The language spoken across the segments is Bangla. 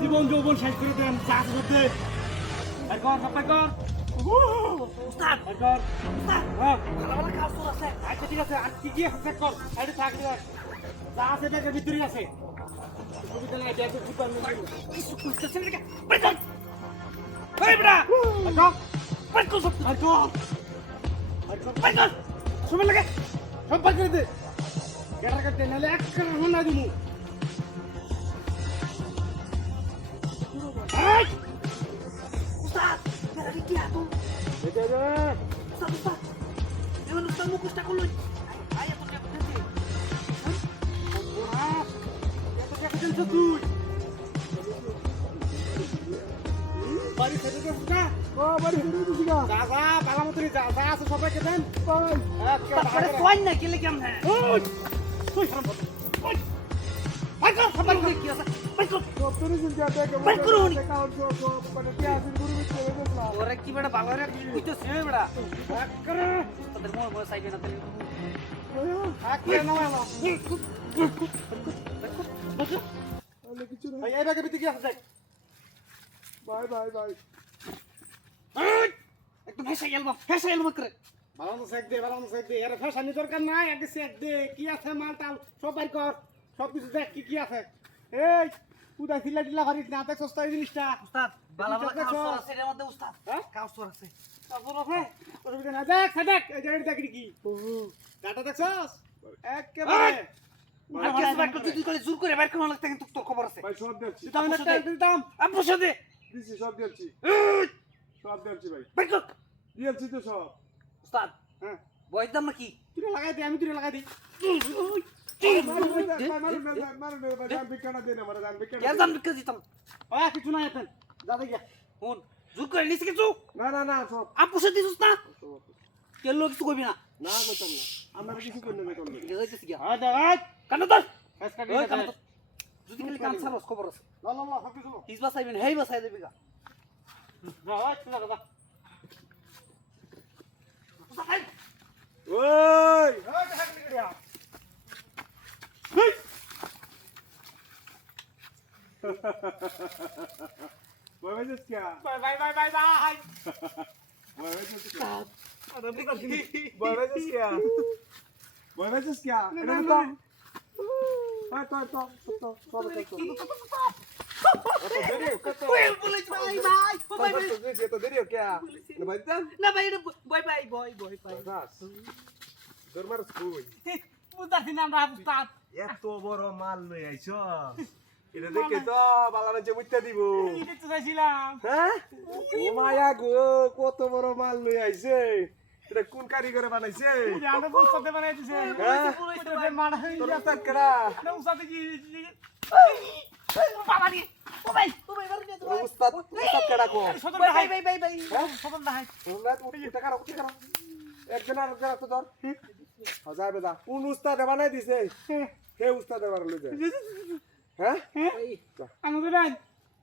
জীবন যৌবন শেষ করে দেন চাষ করতে আচ্ছা ঠিক আছে আর কি কি আছে কর এটা থাকলে যা আছে ব্যাগের ভিতরেই আছে সুবিধা নাই ব্যাগে ফুটার নেই কিছু খুঁজতেছেন নাকি বের কর এই বড়া বের কর সব বের কর বের কর সময় লাগে সব বের করে দে গেটার কাটতে নালে এক করে হুনা দিমু এই উস্তাদ মেরা কি আতো দে দে উস্তাদ উস্তাদ এবার উস্তাদ মুখটা করলো আয় তো দেখতে দে তুই বাড়ি ছেড়ে দে না ও বাড়ি ছেড়ে দিছি না যা যা বালা মতরি যা যা আছে সবাইকে দেন ওই তারপরে সোয়ান না গেলে কেমন হ্যাঁ ওই তুই হারাম ওই ভাই কর সবাই কি আছে ভাই কর তোরে জিন্দা দেখে ভাই করো দেখাও তো মানে কি আছে গুরু বিচ করে দেলা ওরে কি বড় ভালো রে তুই তো সে বড় এক করে তোদের মোর সাইডে না তুই এক করে না মামা অনেক কিছু না এই ব্যাগে ভিতরে কি আছে দেখ বাই বাই বাই একটু ফেসে গেল করে ভালো সেক দে এর ফেসানি দরকার নাই আগে সেক দে কি আছে মাল টাল সব বাইর কর সব কিছু দেখ কি কি আছে এই উদা ঢিলা করিস না দেখ সস্তা জিনিসটা উস্তাদ ভালো কাউসর আছে এর মধ্যে উস্তাদ হ্যাঁ কাউসর আছে অসুবিধা না দেখ এই জায়গাটা দেখ কি ডাটা দেখছস একেবারে তুই করে জোর করে বাইর করা লাগতে কিন্তু তোর খবর আছে ভাই সব দিচ্ছি দিতাম আপসা দে দিছি সব দিচ্ছি সব দিচ্ছি ভাই বাইর কর দিচ্ছি তো সব উস্তাদ হ্যাঁ বয়স দাম নাকি তুই লাগাই দে আমি তুই লাগাই দিই কিছু না এখন যা দেখ ফোন জোর করে নিছি কিছু না সব আপসা দিছিস না কেন লোক কিছু কইবি না না কইতাম না আমরা কিছু কই না কোন যাইতেছি কি হ্যাঁ দেখ কান ধর ফেস কাটি দে যদি খালি কান ছাড়স খবর আছে লা সব কিছু কিস বাসাইবেন হেই বাসাই দেবি গা না ওই তুই লাগা ওই দেখা কি করিয়া Bye bye just क्या? Bye bye. Bye bye just क्या? Bye bye just क्या? Bye bye just क्या? इधर तो. हाँ तो. पुलिस भाई भाई. Bye तो देरी हो क्या? ना भाई जान? ना भाई bye bye boy. बस. दरबार स्कूल. मुद्दा थी नाम रहा उस्ताद. ये तो बड़ो माल ले आइছো. এটা দেখে তো বালা মাঝে মুইতা দিব এটা তো চাইছিলাম হ্যাঁ ও মায়া গো কত বড় মাল লই আইছে এটা কোন কারিগরে বানাইছে আমরা বলতে বানাই দিছে এটা মানা হই তোর উস্তাদ কেডা না উস্তাদ কি বাবা নি ও ভাই বাড়ি দে তোর উস্তাদ কেডা কো ভাই হ্যাঁ সদন দাই তোমরা তো টাকা রাখো একজন আর একজন তো ধর হাজার বেদা কোন উস্তাদ বানাই দিছে হে উস্তাদ বানালো যে হ্যাঁ আমাদের নাই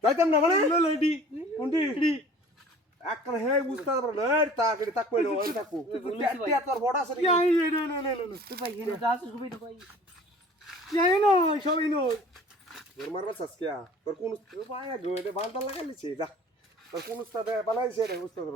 যাইতাম না মানে লইডি কোনটি একখান হে বুঝতে পারো না তাকে তাক কইলো ওই তাকু টিয়া তোর বড় আছে না তুই ভাই এনে যাস সুবি ভাই যাই না সবই নো তোর মারবা সাসকিয়া তোর কোন ভাই গো এটা বান্দা লাগাইছে যা তোর কোন উস্তাদ বানাইছে রে উস্তাদ